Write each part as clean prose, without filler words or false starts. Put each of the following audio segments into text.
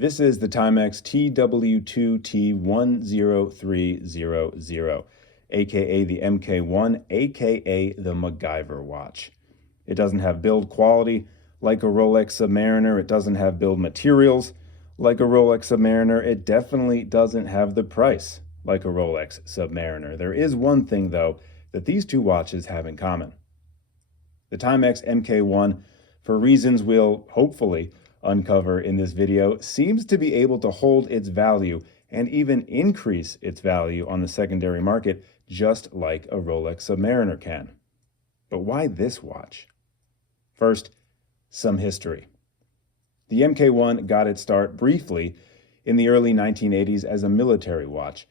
This is the Timex TW2T10300, aka the MK1, aka the MacGyver watch. It doesn't have build quality like a Rolex Submariner. It doesn't have build materials like a Rolex Submariner. It definitely doesn't have the price like a Rolex Submariner. There is one thing, though, that these two watches have in common. The Timex MK1, for reasons we'll hopefully uncover in this video, seems to be able to hold its value and even increase its value on the secondary market, just like a Rolex Submariner can. But why this watch? First, some history. The MK1 got its start briefly in the early 1980s as a military watch.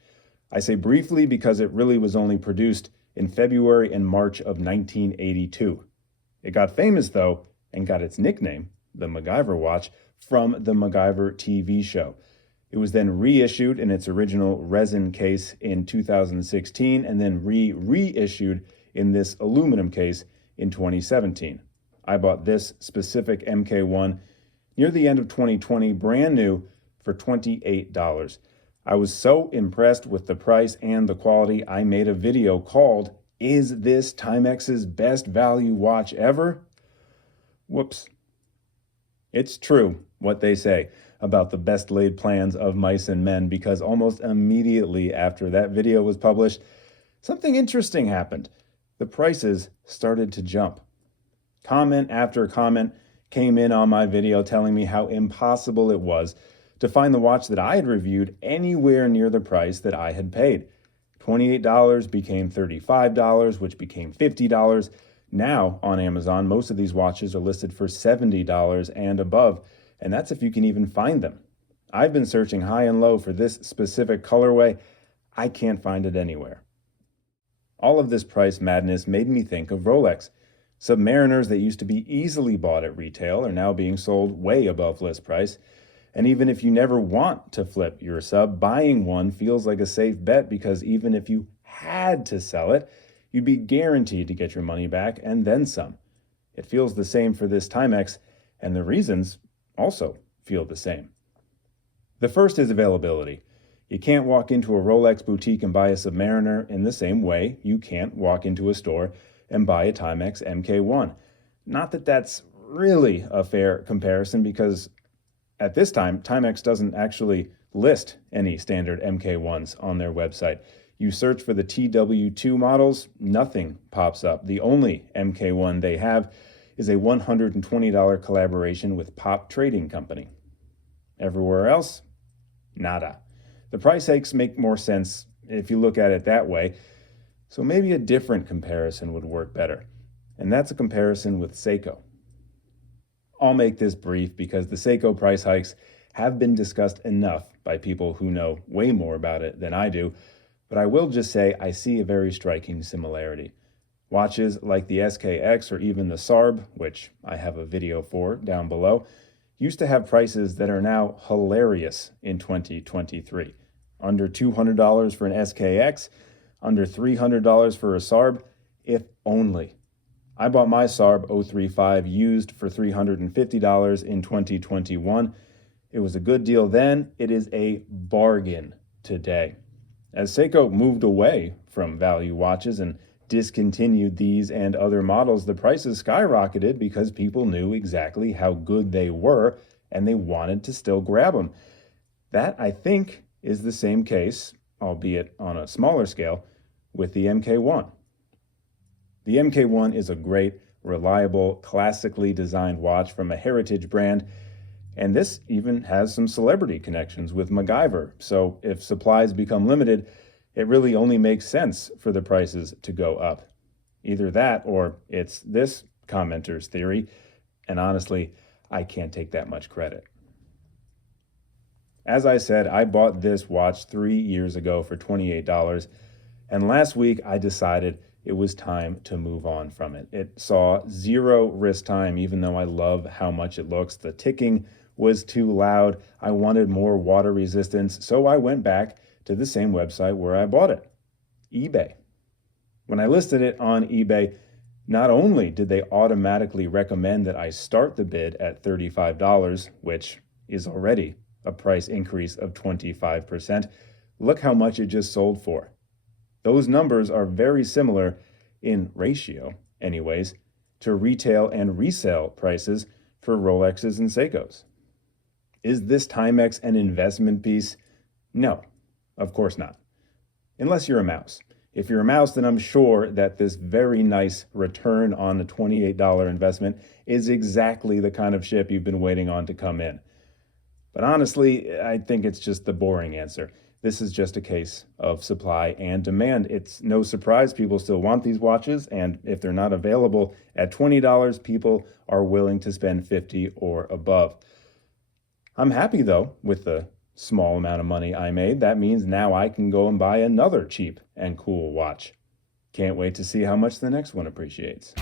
I say briefly because it really was only produced in February and March of 1982. It got famous, though, and got its nickname, the MacGyver watch, from the MacGyver TV show. It was then reissued in its original resin case in 2016 and then reissued in this aluminum case in 2017. I bought this specific MK1 near the end of 2020, brand new, for $28. I was so impressed with the price and the quality, I made a video called, "Is this Timex's best value watch ever?" Whoops. It's true what they say about the best laid plans of mice and men, because almost immediately after that video was published, something interesting happened. The prices started to jump. Comment after comment came in on my video telling me how impossible it was to find the watch that I had reviewed anywhere near the price that I had paid. $28 became $35, which became $50. Now, on Amazon, most of these watches are listed for $70 and above, and that's if you can even find them. I've been searching high and low for this specific colorway. I can't find it anywhere. All of this price madness made me think of Rolex. Submariners that used to be easily bought at retail are now being sold way above list price. And even if you never want to flip your sub, buying one feels like a safe bet, because even if you had to sell it, you'd be guaranteed to get your money back and then some. It feels the same for this Timex, and the reasons also feel the same. The first is availability. You can't walk into a Rolex boutique and buy a Submariner in the same way you can't walk into a store and buy a Timex MK1. Not that that's really a fair comparison, because at this time, Timex doesn't actually list any standard MK1s on their website. You search for the TW2 models, nothing pops up. The only MK1 they have is a $120 collaboration with Pop Trading Company. Everywhere else, nada. The price hikes make more sense if you look at it that way, so maybe a different comparison would work better, and that's a comparison with Seiko. I'll make this brief because the Seiko price hikes have been discussed enough by people who know way more about it than I do, but I will just say I see a very striking similarity. Watches like the SKX or even the SARB, which I have a video for down below, used to have prices that are now hilarious in 2023. Under $200 for an SKX, under $300 for a SARB, if only. I bought my SARB 035 used for $350 in 2021. It was a good deal then. It is a bargain today. As Seiko moved away from value watches and discontinued these and other models, the prices skyrocketed because people knew exactly how good they were and they wanted to still grab them. That, I think, is the same case, albeit on a smaller scale, with the MK1. The MK1 is a great, reliable, classically designed watch from a heritage brand, and this even has some celebrity connections with MacGyver, so if supplies become limited, it really only makes sense for the prices to go up. Either that or it's this commenter's theory, and honestly, I can't take that much credit. As I said, I bought this watch 3 years ago for $28, and last week I decided it was time to move on from it. It saw zero wrist time, even though I love how much it looks. The ticking was too loud. I wanted more water resistance, so I went back to the same website where I bought it, eBay. When I listed it on eBay, not only did they automatically recommend that I start the bid at $35, which is already a price increase of 25%. Look how much it just sold for. Those numbers are very similar, in ratio anyways, to retail and resale prices for Rolexes and Seikos. Is this Timex an investment piece? No, of course not. Unless you're a mouse. If you're a mouse, then I'm sure that this very nice return on a $28 investment is exactly the kind of ship you've been waiting on to come in. But honestly, I think it's just the boring answer. This is just a case of supply and demand. It's no surprise people still want these watches, and if they're not available at $20, people are willing to spend $50 or above. I'm happy though with the small amount of money I made. That means now I can go and buy another cheap and cool watch. Can't wait to see how much the next one appreciates.